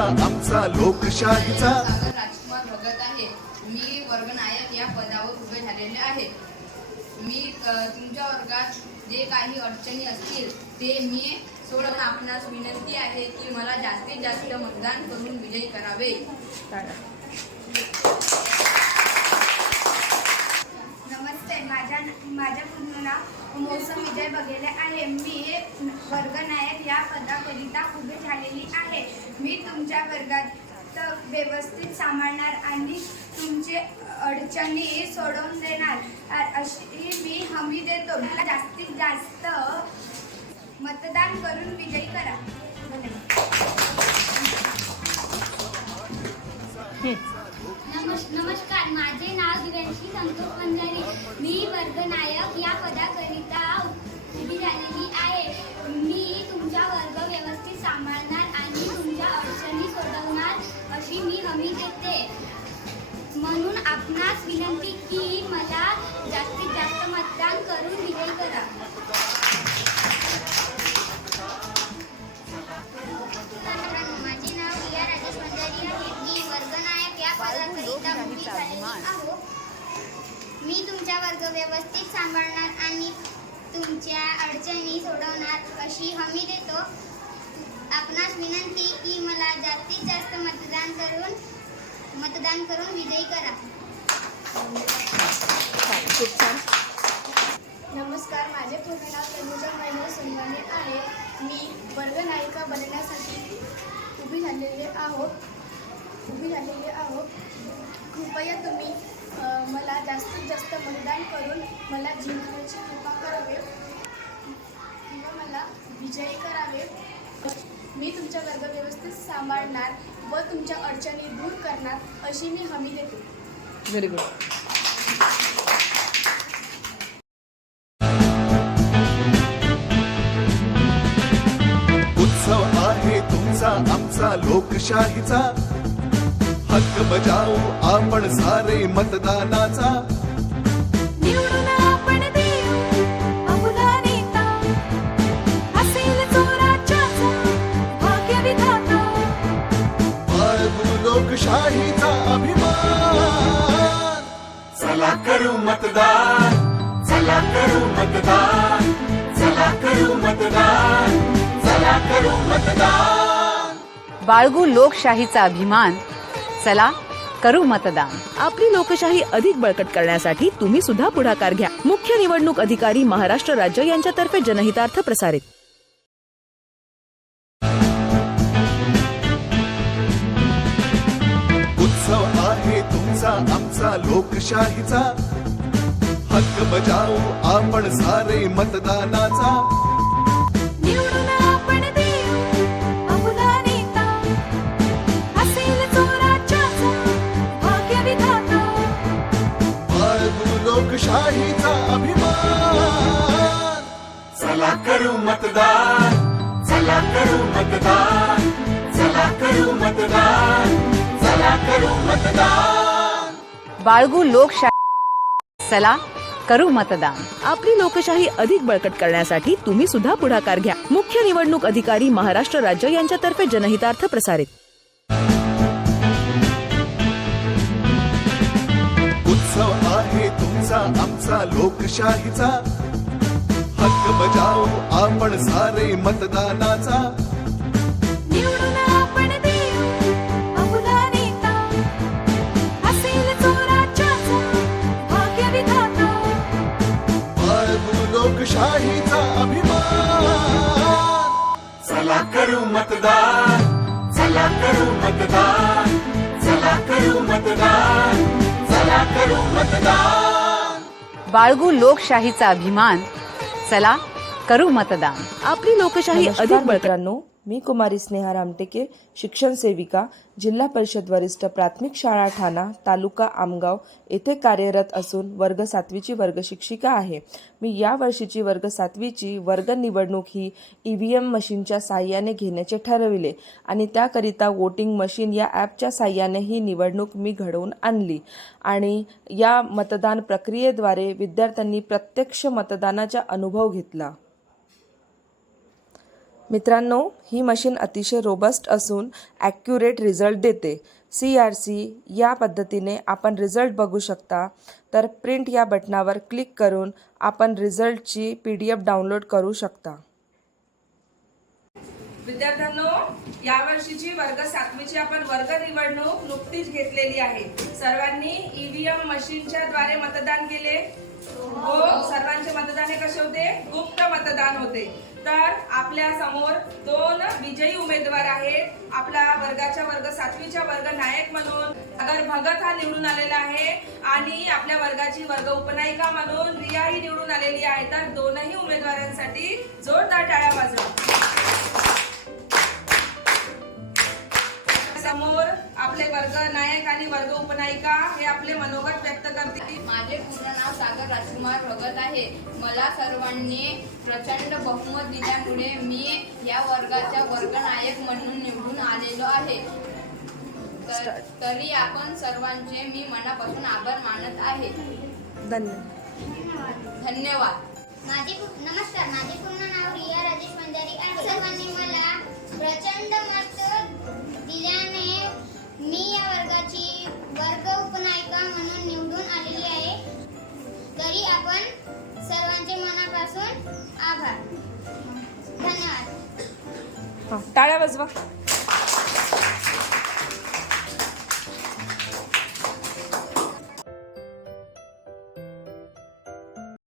तुमचा आमचा लोकशाहीचा. राजकुमार भगत आहे. मी वर्गनायक या पदावर उभे झालेले आहे. मी तुमच्या वर्गात जे काही अडचणी असतील ते मी सोडवून आपणास विनंती आहे की मला जास्तीत जास्त मतदान करून विजयी करावे नमस्ते माझ्या माझ्या पूर्ण नाव मौसम विजय बघेले आहे मी वर्गनायक या पदाकरिता उभे झालेली आहे मी तुमच्या वर्गात त- व्यवस्थित सांभाळणार आणि तुमचे अडचणी सोडवून देणार. अशी मी हमी देतो. मला जास्तीत जास्त मतदान करून विजयी करा. नमस् नमस्कार. माझे नाव दिव्यांशी संतोष पंजारी मी वर्गनायक या पदाकरिता उभी झालेली आहे. मी तुमच्या वर्ग व्यवस्थित सांभाळणार आणि तुमच्या अडचणी सोडवणार अशी हमी देतो. आपणास विनंती की मला जास्तीत जास्त मतदान करून मतदान करून विजयी करा. नमस्कार माझे पूर्ण नाव तनुजा मैनव सोनवाने आहे. मी वर्गनायिका बनण्यासाठी उभी झालेले आहोत. उभी झालेले आहोत. कृपया तुम्ही जास्तीत जास्त मतदान करून मला जिंकण्याची कृपा करावे. किंवा मला विजयी करावे. मी तुमच्या वर्ग व्यवस्थित सांभाळणार व तुमच्या अडचणी दूर करणार अशी मी हमी देते. व्हेरी गुड उत्सव आहे तुमचा आमचा लोकशाहीचा. हक्क बजावू आपण सारे मतदानाचा. लोकशाहीचा अभिमान. चला करू मतदान चला करू मतदान चला करू मतदान चला करू मतदान. बाळगू लोकशाहीचा अभिमान चला करू मतदान. आपली लोकशाही अधिक बळकट करण्यासाठी तुम्ही सुद्धा पुढाकार घ्या. मुख्य निवडणूक अधिकारी महाराष्ट्र राज्य यांच्यातर्फे जनहितार्थ प्रसारित. उत्सव आहे तुमचा आमचा लोकशाहीचा. हक्क बजावू आपण सारे मतदानाचा. करू मतदान. चला करू मतदान. चला करू मतदान. चला करू मतदान. बाळगू लोकशाही. चला करू मतदान. आपली लोकशाही अधिक बळकट करण्यासाठी तुम्ही सुद्धा पुढाकार घ्या. मुख्य निवडणूक अधिकारी महाराष्ट्र राज्य यांच्यातर्फे जनहितार्थ प्रसारित. उत्सव आहे तुमचा आमचा लोकशाहीचा. बजावू आपण सारे मतदानाचा. निवडून आपण देऊ असेल बाळगू लोकशाहीचा अभिमान. चला करू मतदान चला करू मतदान चला करू मतदान चला करू मतदान. बाळगू लोकशाहीचा अभिमान. चला करू मतदान. आपली लोकशाही अधिक मित्रांनो मी कुमारी स्नेहा रामटेके शिक्षण सेविका जिल्हा परिषद वरिष्ठ प्राथमिक शाळा ठाणा तालुका आमगाव येथे कार्यरत असून वर्ग सातवीची वर्ग शिक्षिका आहे. मी या वर्षीची वर्ग सातवीची वर्ग निवडणूक ही ई व्ही एम मशीनच्या साह्याने घेण्याचे ठरविले आणि त्याकरिता वोटिंग मशीन या ॲपच्या साह्याने ही निवडणूक मी घडवून आणली. आणि या मतदान प्रक्रियेद्वारे विद्यार्थ्यांनी प्रत्यक्ष मतदानाचा अनुभव घेतला. मित्रांनो ही मशीन अतिशय रोबस्ट असून ॲक्युरेट रिझल्ट देते. सी आर सी या पद्धतीने आपण रिझल्ट बघू शकता. तर प्रिंट या बटनावर क्लिक करून आपण रिझल्टची पी डी एफ डाउनलोड करू शकता. विद्यार्थ्यांनो यावर्षीची वर्ग सातवीची आपण वर्ग निवडणूक नुकतीच घेतलेली आहे. सर्वांनी ईव्हीएम मशीनच्या द्वारे मतदान केले. हो सर्वांचे मतदान हे कसे होते? गुप्त मतदान होते. तर आपल्यासमोर दोन विजयी उमेदवार आहेत. आपल्या वर्गाच्या वर्ग सातवीच्या वर्ग नायक म्हणून अगर भगत हा निवडून आलेला आहे. आणि आपल्या वर्गाची वर्ग उपनायिका म्हणून रिया ही निवडून आलेली आहे. तर दोनही उमेदवारांसाठी जोरदार टाळ्या वाजवा. समोर आपले वर्ग नायक आणि उपनायिका हे आपले मनोगत व्यक्त करतील. माझे पूर्ण नाव सागर राजकुमार भगत आहे. मला सर्वांनी प्रचंड बहुमत दिल्यामुळे मी या वर्गाचा वर्गनायक म्हणून निवडून आलेलो आहे. तर- तरी आपण सर्वांचे मी मनापासून आभार मानत आहे. धन्यवाद. धन्यवाद. माझे नमस्कार माझे पूर्ण नाव रिया राजेश मंजारी आहे. सर्वांनी मला टाळ्या वाजवा.